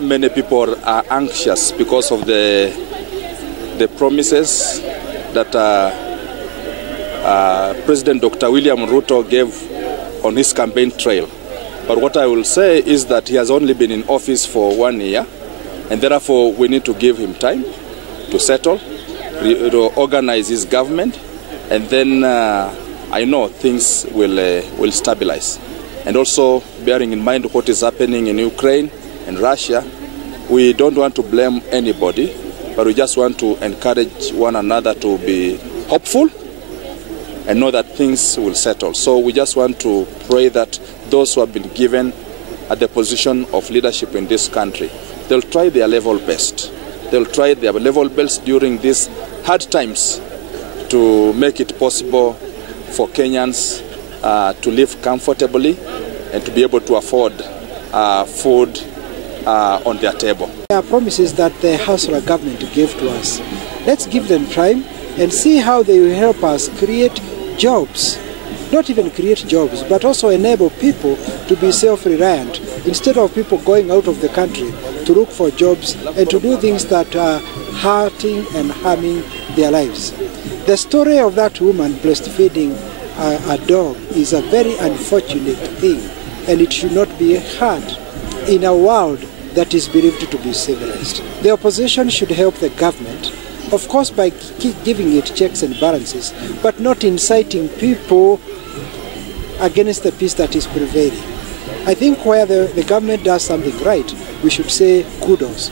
Many people are anxious because of the promises that President Dr. William Ruto gave on his campaign trail. But what I will say is that he has only been in office for 1 year, and therefore we need to give him time to settle, to organize his government, and then I know things will stabilize. And also bearing in mind what is happening in Ukraine and Russia, we don't want to blame anybody, but we just want to encourage one another to be hopeful and know that things will settle. So we just want to pray that those who have been given at the position of leadership in this country, they'll try their level best. They'll try their level best during these hard times to make it possible for Kenyans to live comfortably and to be able to afford food on their table. There are promises that the Hustler government gave to us. Let's give them time and see how they will help us create jobs. Not even create jobs, but also enable people to be self-reliant instead of people going out of the country to look for jobs and to do things that are hurting and harming their lives. The story of that woman breastfeeding a dog is a very unfortunate thing, and it should not be heard in a world that is believed to be civilized. The opposition should help the government, of course, by giving it checks and balances, but not inciting people against the peace that is prevailing. I think where the government does something right, we should say kudos.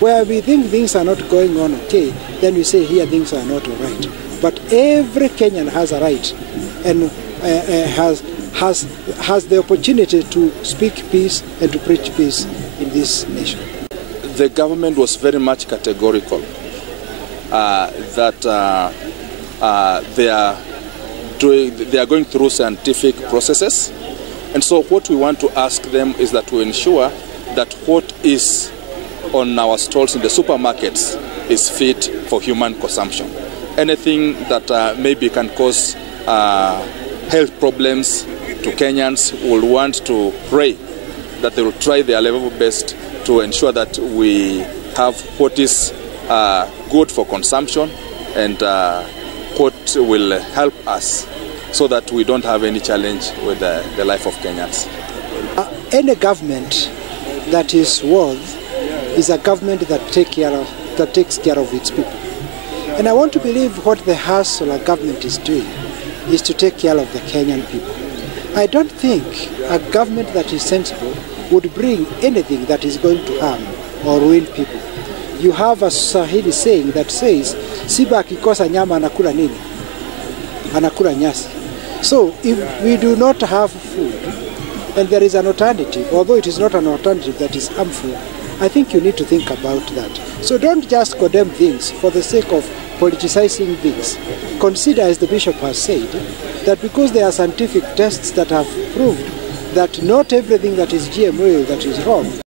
Where we think things are not going on okay, then we say here things are not all right. But every Kenyan has a right and has the opportunity to speak peace and to preach peace in this nation. The government was very much categorical that they are going through scientific processes, and so what we want to ask them is that to ensure that what is on our stalls in the supermarkets is fit for human consumption. Anything that maybe can cause health problems to Kenyans, will want to pray that they will try their level best to ensure that we have what is good for consumption and what will help us so that we don't have any challenge with the life of Kenyans. Any government that is worth is a government that takes care of its people. And I want to believe what the Hustler government is doing is to take care of the Kenyan people. I don't think a government that is sensible would bring anything that is going to harm or ruin people. You have a Swahili saying that says, Simba akikosa nyama anakula nini? Anakula nyasi. So if we do not have food and there is an alternative, although it is not an alternative that is harmful, I think you need to think about that. So don't just condemn things for the sake of politicizing things. Consider, as the bishop has said, that because there are scientific tests that have proved that not everything that is GM oil that is wrong,